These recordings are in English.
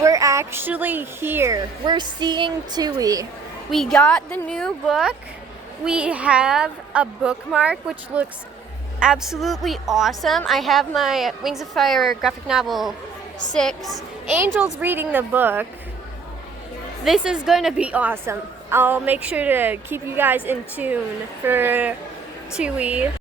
We're actually here. We're seeing TUI. We got the new book. We have a bookmark which looks absolutely awesome. I have my Wings of Fire graphic novel 6. Angel's reading the book. This is going to be awesome. I'll make sure to keep you guys in tune for TUI.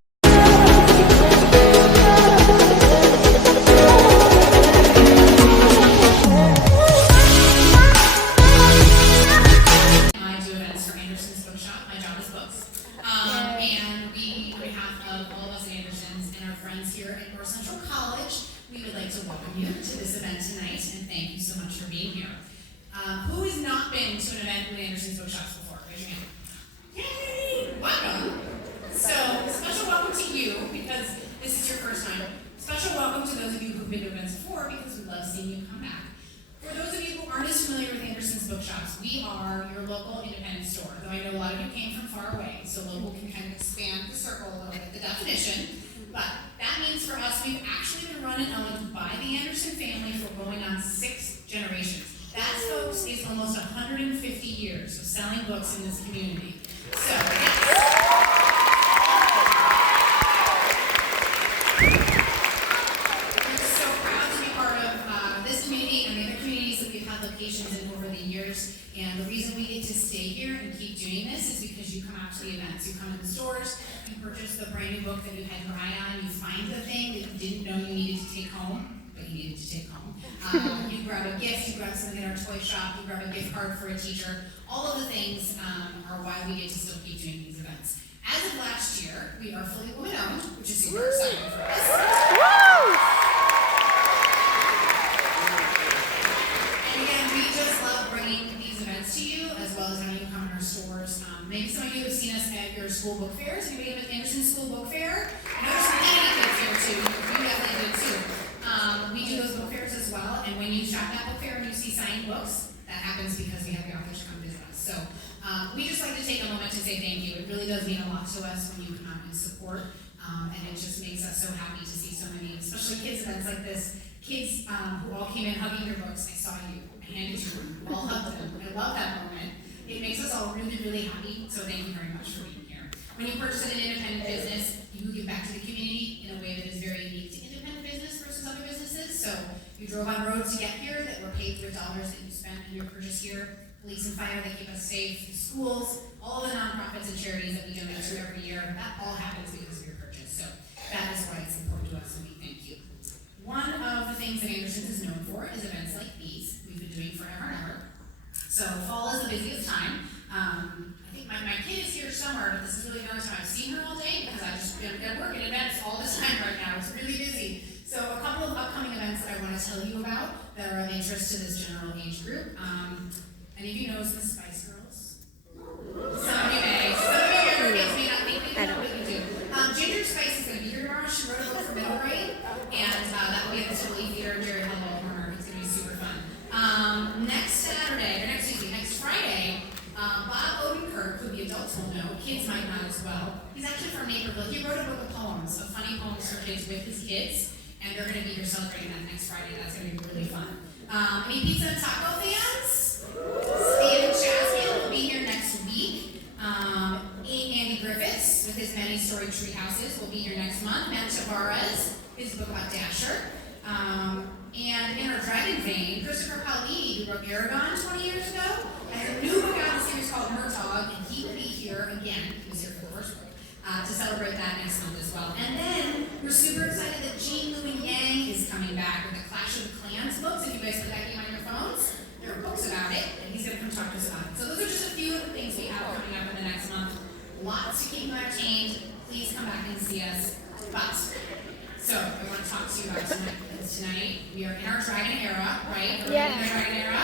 And we, on behalf of all of us at Anderson's and our friends here at North Central College, we would like to welcome you to this event tonight, and thank you so much for being here. Who has not been to an event with Anderson's Bookshops before? Raise your hand. Yay! Welcome! So, special welcome to you, because this is your first time. Special welcome to those of you who've been to events before, because we love seeing you come back. For those of you who aren't as familiar with Anderson's Bookshops, we are your local independent store. Though I know a lot of you came from far away, so local can kind of expand the circle a little bit, the definition. But that means for us, we've actually been run and owned by the Anderson family for going on 6 generations. That, folks, is almost 150 years of selling books in this community. So, yes. In over the years, and the reason we get to stay here and keep doing this is because you come out to the events, you come to the stores, you purchase the brand new book that you had your eye on, you find the thing that you didn't know you needed to take home, but you needed to take home. You grab a gift, you grab something in our toy shop, you grab a gift card for a teacher. All of the things are why we get to still keep doing these events. As of last year, we are fully women-owned, which is super exciting for us. To you, as well as having you come in our stores. Maybe some of you have seen us at your school book fairs. Anybody at Anderson School Book Fair? I know there's some Kennedy kids here too. You definitely did too. We do those book fairs as well, and when you shop at book fair and you see signed books, that happens because we have the authors come visit us. So we just like to take a moment to say thank you. It really does mean a lot to us when you come out and support, and it just makes us so happy to see so many, especially kids events like this. Kids who all came in hugging your books. I saw you. Handed to them, all hugged them. I love that moment. It makes us all really, really happy, so thank you very much for being here. When you purchase an independent business, you give back to the community in a way that is very unique to independent business versus other businesses. So you drove on roads to get here that were paid with dollars that you spent on your purchase here. Police and fire that keep us safe, schools, all the nonprofits and charities that we donate to every year, that all happens because of your purchase. So that is why it's important to us, and we thank you. One of the things that Anderson's is known for is events like these. We've been doing forever and ever. So fall is the busiest time. I think my kid is here somewhere, but this is really the only time I've seen her all day because I've just been at work in events all this time right now. It's really busy. So a couple of upcoming events that I want to tell you about that are of interest to this general age group. Any of you know the Spice Girls? Some of you may. Some of you younger kids may not think they know, but you do. Ginger Spice is going to be here tomorrow. She wrote a book for middle grade, and that will be at the Tivoli Theater in Jerry Hall corner. It's going to be super fun. Next Friday, Bob Odenkirk, who the adults will know, kids might not as well. He's actually from Naperville. He wrote a book of poems, of funny poems for kids with his kids, and they're going to be here celebrating that next Friday. That's going to be really fun. Any pizza and taco fans? Steve and Chaskin will be here next week. Andy Griffiths, with his many story tree houses, will be here next month. Matt Tavares, his book about Dasher. And in our dragon vein, Christopher Paolini, who wrote Aragon 20 years ago, has a new book out in the series called Murtaugh, and he will be here again. He was here for the first book, to celebrate that next month as well. And then we're super excited that Jean Louis Yang is coming back with the Clash of the Clans books. If you guys put that game on your phones, there are books about it, and he's going to come talk to us about it. So those are just a few of the things we have coming up in the next month. Lots to keep you entertained. Please come back and see us. But so I want to talk to you about tonight. Because tonight we are in our dragon era, right? Are we in our dragon era?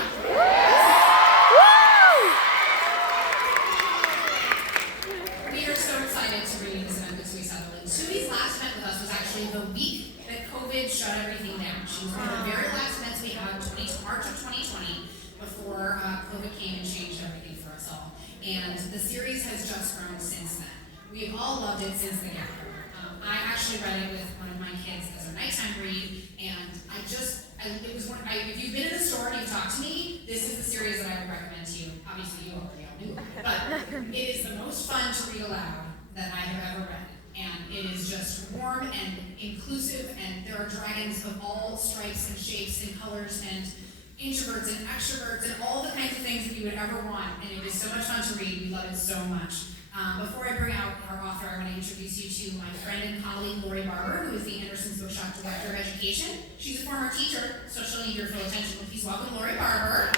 We are so excited to bring you this event with TUI Sutherland. TUI's last event with us was actually the week that COVID shut everything down. She was one of the very last events we had in March of 2020 before COVID came and changed everything for us all. And the series has just grown since then. We have all loved it since the get-go. I actually read it with one of my kids as a nighttime read, and if you've been in the store and you've talked to recommend to you. Obviously, you already all knew it, but it is the most fun to read aloud that I have ever read. And it is just warm and inclusive, and there are dragons of all stripes and shapes and colors and introverts and extroverts and all the kinds of things that you would ever want, and it is so much fun to read. We love it so much. Before I bring out our author, I want to introduce you to my friend and colleague, Lori Barber, who is the Anderson's Bookshop Director of Education. She's a former teacher, so she'll need your full attention. Please welcome Lori Barber.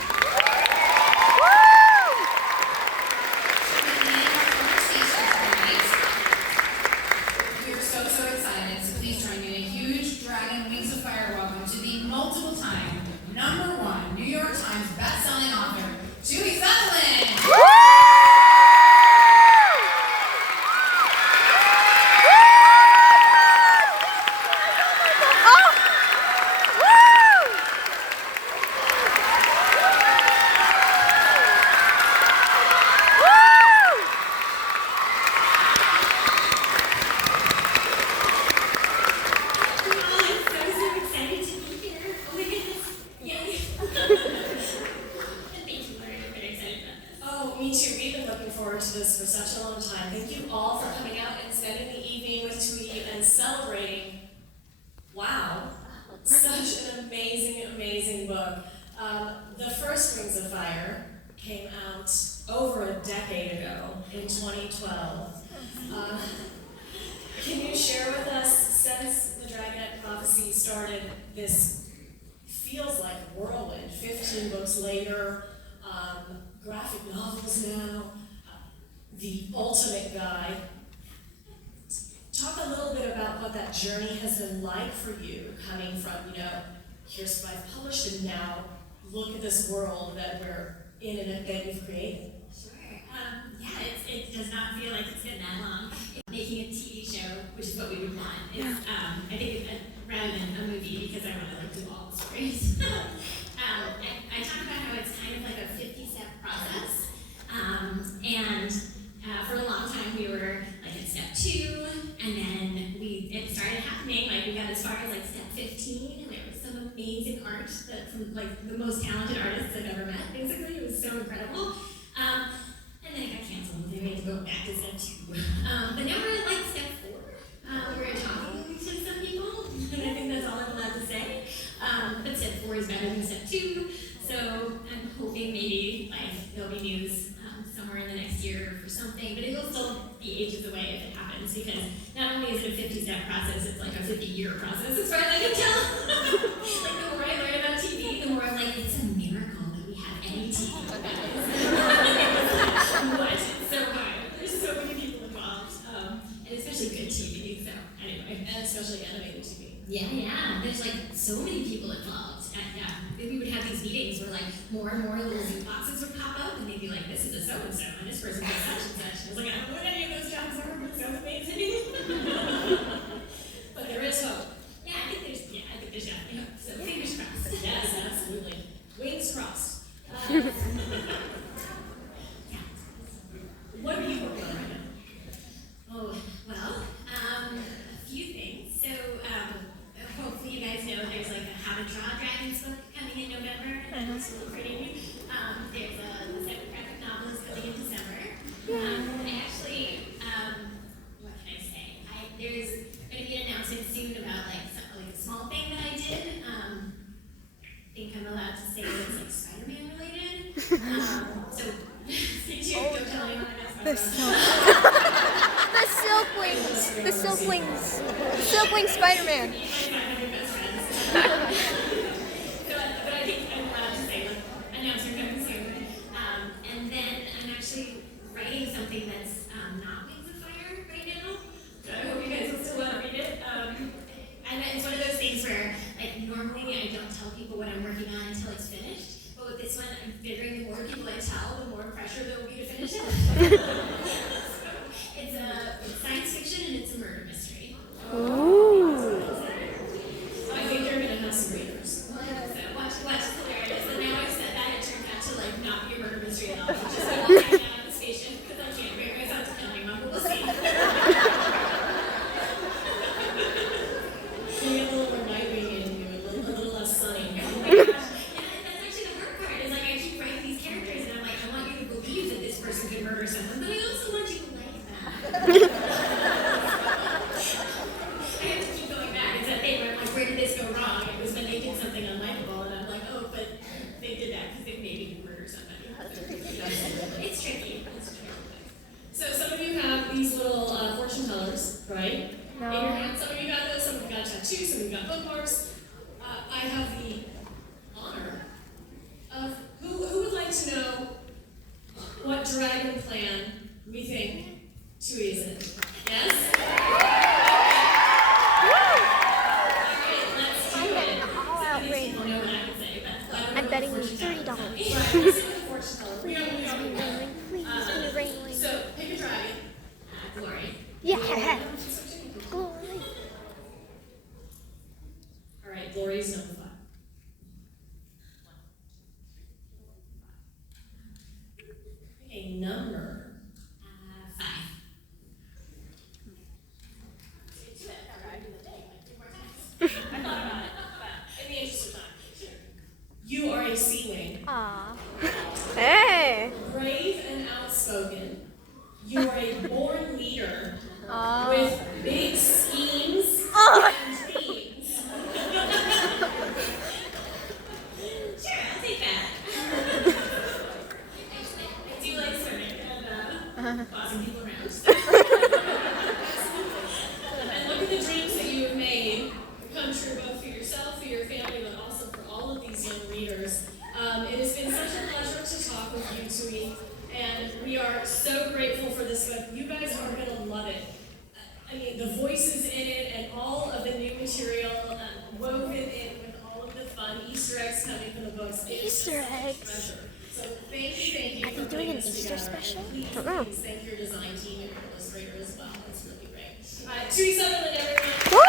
We're so excited, so please join me in a huge Dragon Wings of Fire welcome to the multiple-time #1 New York Times best-selling author, TUI T. Me too. We've been looking forward to this for such a long time. Thank you all for coming out and spending the evening with TUI and celebrating. Wow, such an amazing book. The first Rings of Fire came out over a decade ago in 2012. Can you share with us, since the Dragonette Prophecy started, this feels like whirlwind, 15 books later, graphic novels now, the ultimate guide. Talk a little bit about what that journey has been like for you, coming from, here's what I've published, and now look at this world that we're in and that you've created. Sure. It does not feel like it's been that long. Making a TV show, which is what we would want, is, I think, rather than a movie, because I want to do all the stories. I talk about how it's kind of like a 50-step process, and for a long time we were like at step 2, and then it started happening. Like we got as far as like step 15, and there was some amazing art that from like the most talented artists I've ever met. Basically, it was so incredible. And then it got canceled. And we had to go back to step 2. But now we're at like step 4. We're talking to some people, and I think that's all I'm allowed to say. But step 4 is better than step 2. So I'm hoping maybe there'll be news somewhere in the next year for something, but it'll still be ages away if it happens, because not only is it a 50-step process, it's like a 50-year process as far as I can tell. Like the more I learn about TV, the more I'm like, it's a miracle that we have any TV. What? It's so hard. There's so many people involved, and especially good TV. So anyway, And especially animated TV. yeah. There's like so many people involved. We would have these meetings where like more and more little Zoom boxes would pop up, and they'd be like, "This is a so and so, and this person does such and such." And I was like, "I don't know what any of those jobs are, but it sounds amazing." But there is hope. I think there's definitely hope. So fingers crossed. Yes, absolutely. Wings crossed. What are you working on right now? Oh, well, a few things. So, hopefully you guys know there's like a How to Draw Dragons book coming in November. That's really pretty. There's a second graphic novel is coming in December. I actually, what can I say? There's going to be an announcement soon about like a small thing that I did. I think I'm allowed to say that it's like Spider-Man related. So stay tuned. Don't tell anyone I The Silkwing Spider-Man. But I think I'm allowed to say, like, announcement coming soon. And then I'm actually writing something that's not Wings of Fire right now. So I hope you guys will still want to read it. And it's one of those things where, like, normally I don't tell people what I'm working on until it's finished. But with this one, I'm figuring the more people I tell, the more pressure there will be to finish it. So it's science fiction and it's a murder mystery. Ooh. I think you're going to have some readers. So watch the hilarious. And now I've said that, it turned out to like not be a murder mystery at all. It's just like walking down at the station because I can't bring myself to kill anyone, but we'll see. You get a little more Nightwing in you, a little less sunny. Yeah, that's actually the hard part. Is like I keep writing these characters and murder someone, but I also want you to like that. I have to keep going back. It's that thing where I'm like, where did this go wrong? It was when they did something unlikable, and I'm like, oh, but they did that because they made me murder somebody. It's tricky. It's tricky. So some of you have these little fortune tellers, right? No. In your hand. Some of you got those, some of you got tattoos, some of you got bookmarks. I have the honor of who would like to know what dragon plan we think TUI is in? Yes? Alright, let's do it. These people know what I would say, but I'm betting you $30. Right, let's see what the fortune teller. We are. Please, rain. So pick a dragon. Glory. Yeah. Glory. Alright, Glory's number 5. A number. 5. Let's get to it. I'm in the day, like 3 more times. I thought about it, but in the interest of time. You are a sea wing. Aw. Hey. Brave and outspoken. You are a born leader Aw. with big schemes Oh. and dreams. Sure, I'll take that. I do like swimming and bossing people around. And look at the dreams that you have made come true both for yourself, for your family, but also for all of these young readers. It has been such a pleasure to talk with you, TUI, and we are so grateful for this book. You guys are going to love it. I mean, the voices in it and all of the new material woven in with all of the fun Easter eggs coming from the books. It is Easter just such a eggs. treasure. So thank you Are for they doing putting an this Easter together. special? And please, I don't know. please thank your design team and your illustrator as well. It's really great. TUI Sutherland, everyone. Woo!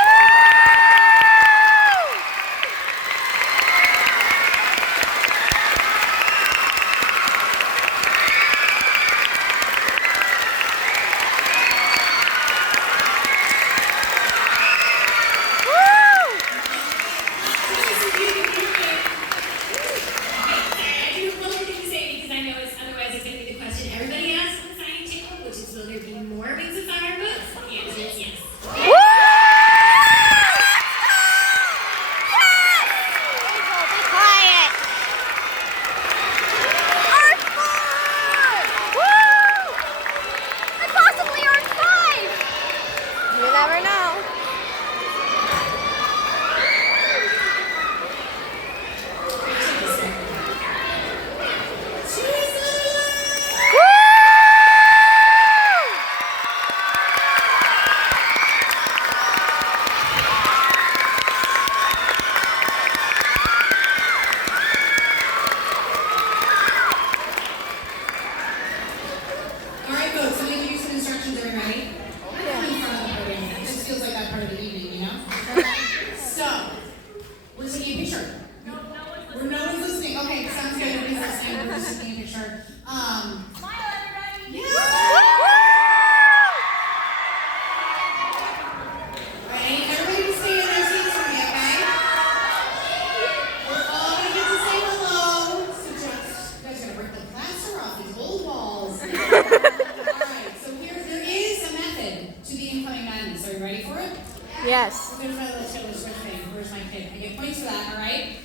Yes. Where's my kid? I get points for that, all right?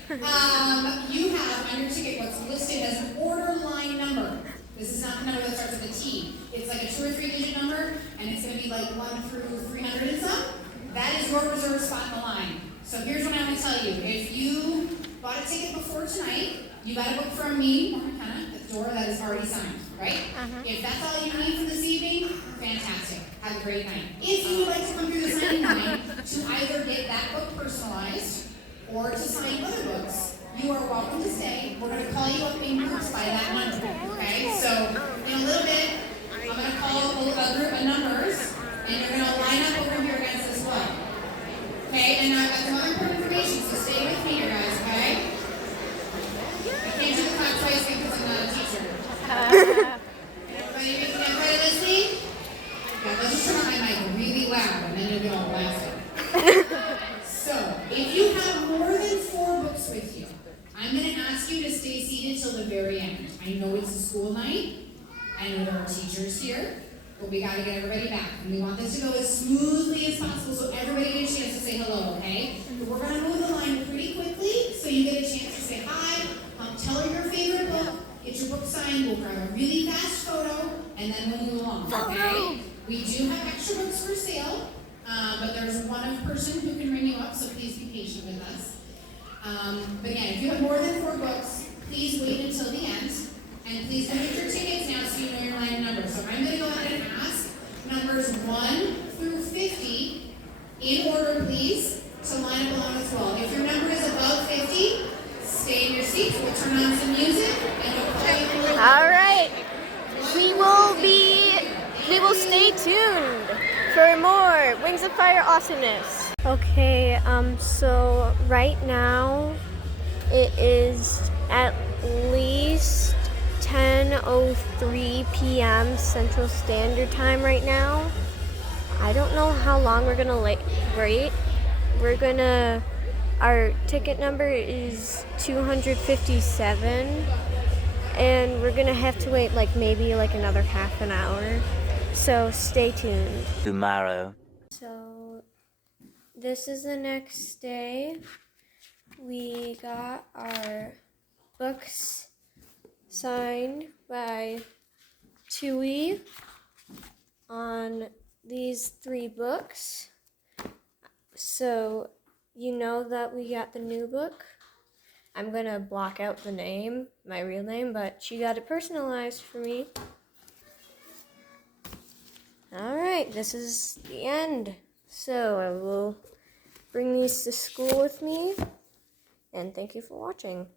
You have on your ticket what's listed as an order line number. This is not the number that starts with a T. It's like a 2 or 3 digit number, and it's going to be like 1 through 300 and some. That is your reserve spot in the line. So here's what I'm going to tell you. If you bought a ticket before tonight, you got a book from me or McKenna at the door that is already signed, right? If that's all you need for this evening, fantastic. Have a great night. If you would like to come through the signing line to either get that book personalized or to sign other books, you are welcome to stay. We're going to call you up in groups by that number, okay? So in a little bit, I'm going to call a group of numbers, and you're going to line up over here against this one. Okay, and I've got some other important information, so stay with me here, guys, okay? I can't do the clap twice because I'm not a teacher. Everybody listening? Yeah, let's just turn on my mic really loud, and then you'll be all laughing. So, if you have more than 4 books with you, I'm going to ask you to stay seated till the very end. I know it's a school night, I know there are teachers here, but we gotta get everybody back. And we want this to go as smoothly as possible so everybody gets a chance to say hello, okay? But we're gonna move the line pretty quickly so you get a chance to say hi, tell her your favorite book, get your book signed, we'll grab a really fast photo, and then we'll move along, okay? We do have extra books for sale, but there's one person who can ring you up, so please be patient with us. But again, if you have more than 4 books, please wait until the end. And please look at your tickets now so you know your line number. So I'm going to go ahead and ask numbers 1 through 50 in order, please, to line up along as well. If your number is above 50, stay in your seats. We'll turn on some music and we'll play you. All right. We will stay tuned for more Wings of Fire awesomeness. Okay, so right now it is at least 10:03 p.m. Central Standard Time right now. I don't know how long we're gonna wait. Our ticket number is 257, and we're gonna have to wait maybe another half an hour. So stay tuned. Tomorrow. So this is the next day. We got our books signed by TUI on these 3 books. So you know that we got the new book. I'm gonna block out the name, my real name, but she got it personalized for me. Alright, this is the end. So I will bring these to school with me, and thank you for watching.